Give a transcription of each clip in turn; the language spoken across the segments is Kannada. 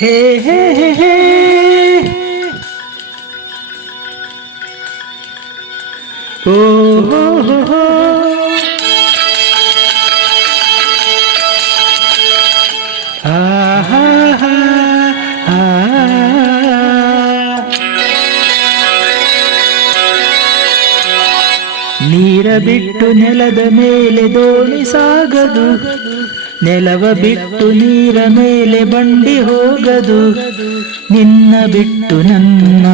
ಹೇ ಹೇ ಹೇ ಹೇ ಓ ಹೋ ಹೋ ಹೋ ಆ ಹಾ ಹಾ ಆ ನೀರ ಬಿಟ್ಟು ನೆಲದ ಮೇಲೆ ದೋಣಿ ಸಾಗದು, ನೆಲವ ಬಿಟ್ಟು ನೀರ ಮೇಲೆ ಬಂಡಿ ಹೋಗದು. ನಿನ್ನ ಬಿಟ್ಟು ನನ್ನ,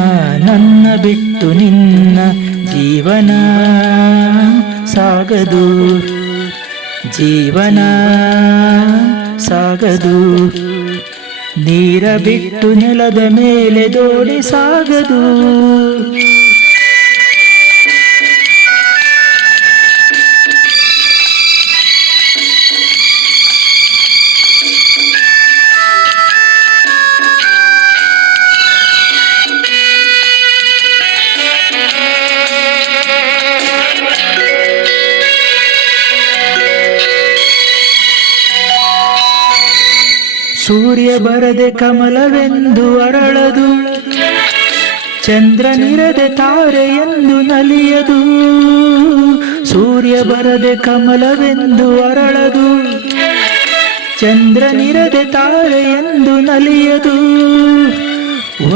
ನನ್ನ ಬಿಟ್ಟು ನಿನ್ನ ಜೀವನ ಸಾಗದು, ಜೀವನ ಸಾಗದು. ನೀರ ಬಿಟ್ಟು ನೆಲದ ಮೇಲೆ ದೋಣಿ ಸಾಗದು. ಸೂರ್ಯ ಬರದೆ ಕಮಲವೆಂದು ಅರಳದು, ಚಂದ್ರನಿರದೆ ತಾರೆಯೆಂದು ನಲಿಯದು. ಸೂರ್ಯ ಬರದೆ ಕಮಲವೆಂದು ಅರಳದು, ಚಂದ್ರನಿರದೆ ತಾರೆಯೆಂದು ನಲಿಯದು.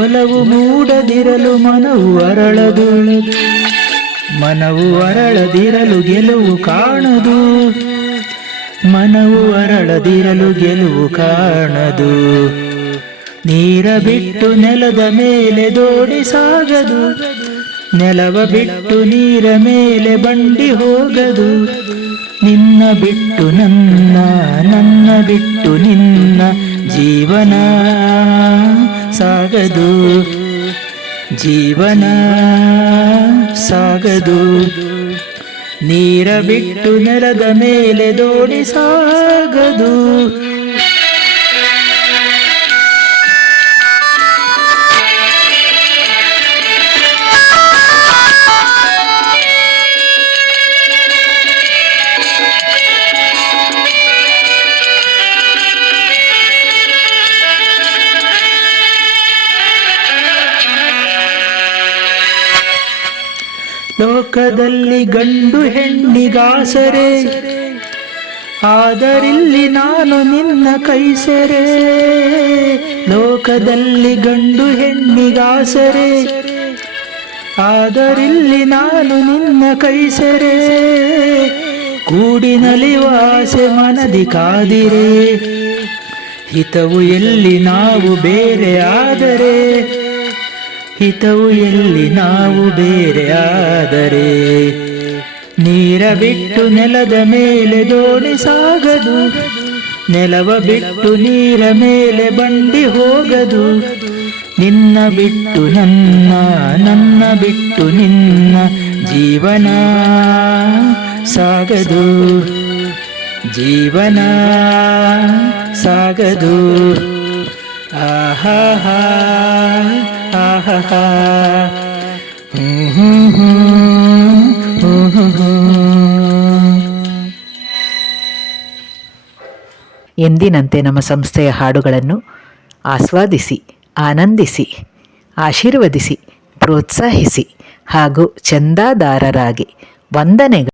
ಒಲವು ಮೂಡದಿರಲು ಮನವು ಅರಳದು, ಮನವು ಅರಳದಿರಲು ಗೆಲುವು ಕಾಣದು. ಮನವು ಅರಳದಿರಲು ಗೆಲುವು ಕಾಣದು. ನೀರ ಬಿಟ್ಟು ನೆಲದ ಮೇಲೆ ದೋಣಿ ಸಾಗದು, ನೆಲವ ಬಿಟ್ಟು ನೀರ ಮೇಲೆ ಬಂಡಿ ಹೋಗದು. ನಿನ್ನ ಬಿಟ್ಟು ನನ್ನ, ನನ್ನ ಬಿಟ್ಟು ನಿನ್ನ ಜೀವನ ಸಾಗದು, ಜೀವನ ಸಾಗದು. ನೀರ ಬಿಟ್ಟು ನೆಲದ ಮೇಲೆ ದೋಣಿ ಸಾಗದು. ಲೋಕದಲ್ಲಿ ಗಂಡು ಹೆಣ್ಣಿಗಾಸರೆ, ಆದರಿಲ್ಲಿ ನಾನು ನಿನ್ನ ಕೈಸರೆ. ಲೋಕದಲ್ಲಿ ಗಂಡು ಹೆಣ್ಣಿಗಾಸರೆ, ಆದರಿಲ್ಲಿ ನಾನು ನಿನ್ನ ಕೈಸರೆ. ಕೂಡಿ ನಲಿಯುವ ಆಸೆ ಮನದಿ ಕಾದಿರೆ, ಹಿತವು ಎಲ್ಲಿ ನಾವು ಬೇರೆ ಆದರೆ, ಹಿತವು ಎಲ್ಲಿ ನಾವು ಬೇರೆ ಆದರೆ. ನೀರ ಬಿಟ್ಟು ನೆಲದ ಮೇಲೆ ದೋಣಿ ಸಾಗದು, ನೆಲವ ಬಿಟ್ಟು ನೀರ ಮೇಲೆ ಬಂಡಿ ಹೋಗದು. ನಿನ್ನ ಬಿಟ್ಟು ನನ್ನ, ನನ್ನ ಬಿಟ್ಟು ನಿನ್ನ ಜೀವನ ಸಾಗದು, ಜೀವನ ಸಾಗದು. ಆಹಾ ಹಾ ಆಹಾ ಎಂದಿನಂತೆ ನಮ್ಮ ಸಂಸ್ಥೆಯ ಹಾಡುಗಳನ್ನು ಆಸ್ವಾದಿಸಿ, ಆನಂದಿಸಿ, ಆಶೀರ್ವದಿಸಿ, ಪ್ರೋತ್ಸಾಹಿಸಿ ಹಾಗೂ ಚಂದಾದಾರರಾಗಿ ವಂದನೆಗಳು.